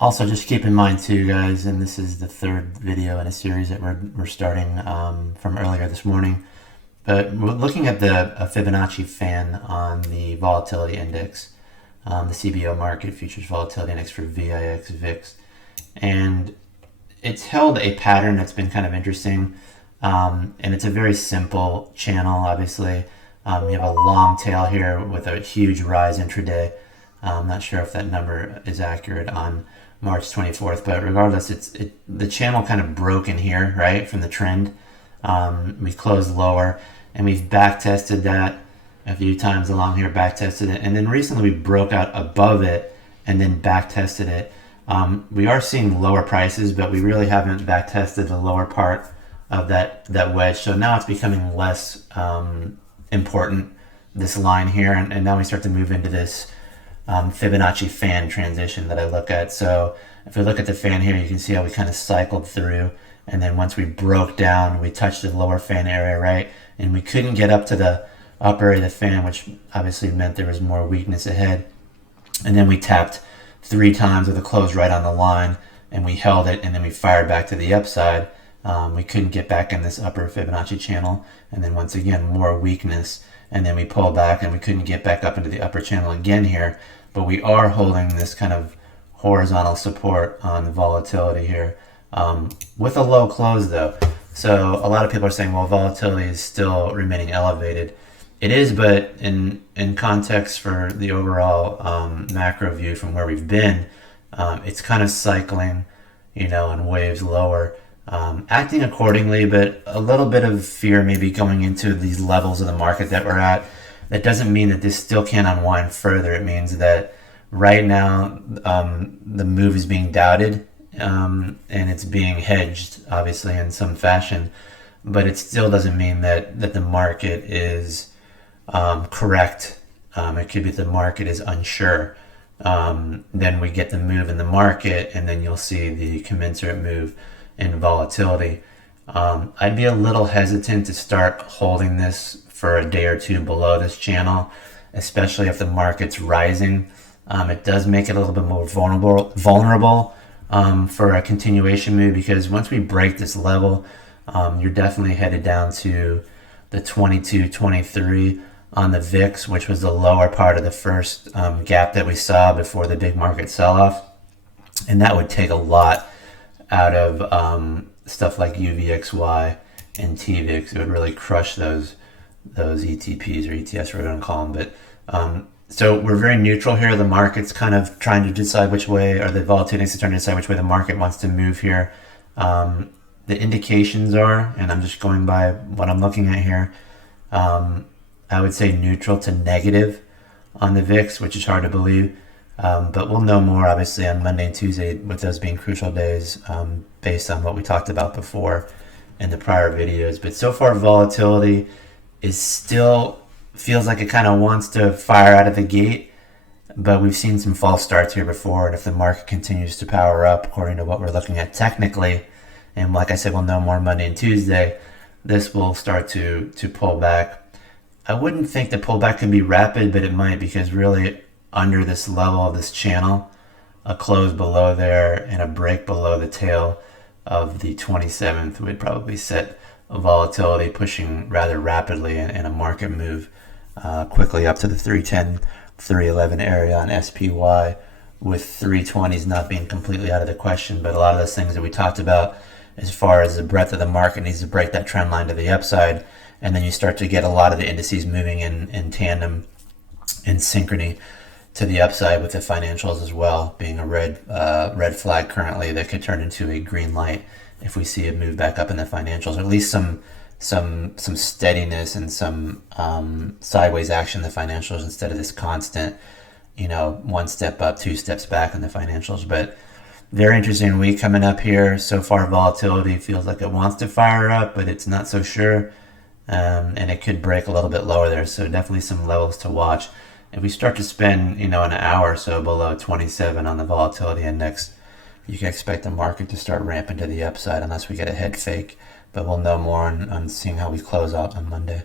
Also, just keep in mind too, guys, and this is the third video in a series that we're starting from earlier this morning. But we're looking at the Fibonacci fan on the volatility index, the CBO market futures volatility index for VIX, VIX, and it's held a pattern that's been kind of interesting, and it's a very simple channel. Obviously, you have a long tail here with a huge rise intraday. I'm not sure if that number is accurate on March 24th, but regardless, the channel kind of broke in here, right, from the trend. We closed lower, and we've back tested that a few times along here, back tested it, and then recently we broke out above it and then back tested it. We are seeing lower prices, but we really haven't back tested the lower part of that wedge. So now it's becoming less important, this line here, and now we start to move into this Fibonacci fan transition that I look at. So if we look at the fan here, you can see how we kind of cycled through, and then once we broke down, we touched the lower fan area, right? And we couldn't get up to the upper area of the fan, which obviously meant there was more weakness ahead. And then we tapped 3 times with a close right on the line, and we held it, and then we fired back to the upside. We couldn't get back in this upper Fibonacci channel, and then once again, more weakness, and then we pulled back, and we couldn't get back up into the upper channel again here. But we are holding this kind of horizontal support on the volatility here, with a low close though. So a lot of people are saying, well, volatility is still remaining elevated. It is, but in context for the overall macro view from where we've been, it's kind of cycling, in waves lower, acting accordingly, but a little bit of fear maybe going into these levels of the market that we're at. That doesn't mean that this still can't unwind further. It means that right now the move is being doubted, and it's being hedged, obviously, in some fashion. But it still doesn't mean that the market is correct. It could be the market is unsure. Then we get the move in the market, and then you'll see the commensurate move in volatility. I'd be a little hesitant to start holding this for a day or two below this channel, especially if the market's rising. It does make it a little bit more vulnerable for a continuation move, because once we break this level, you're definitely headed down to the 22-23 on the VIX, which was the lower part of the first gap that we saw before the big market sell-off. And that would take a lot out of stuff like UVXY and TVIX. It would really crush those ETPs or ETFs, we're going to call them. But so we're very neutral here. The market's kind of trying to decide which way, or the volatility index is trying to decide which way the market wants to move here. The indications are, and I'm just going by what I'm looking at here, I would say neutral to negative on the VIX, which is hard to believe. But we'll know more, obviously, on Monday and Tuesday, with those being crucial days, based on what we talked about before in the prior videos. But so far, volatility is still feels like it kind of wants to fire out of the gate, but we've seen some false starts here before, and if the market continues to power up according to what we're looking at technically, and like I said, we'll know more Monday and Tuesday, this will start to pull back. I wouldn't think the pullback can be rapid, but it might, because really under this level of this channel, a close below there and a break below the tail of the 27th would probably set a volatility pushing rather rapidly in a market move quickly up to the 310, 311 area on SPY, with 320s not being completely out of the question. But a lot of those things that we talked about, as far as the breadth of the market needs to break that trend line to the upside, and then you start to get a lot of the indices moving in tandem, in synchrony to the upside, with the financials as well being a red flag currently that could turn into a green light if we see it move back up in the financials, or at least some steadiness and some sideways action in the financials, instead of this constant, one step up, 2 steps back in the financials. But very interesting week coming up here. So far, volatility feels like it wants to fire up, but it's not so sure, and it could break a little bit lower there. So definitely some levels to watch. If we start to spend, an hour or so below 27 on the volatility index, you can expect the market to start ramping to the upside, unless we get a head fake. But we'll know more on seeing how we close out on Monday.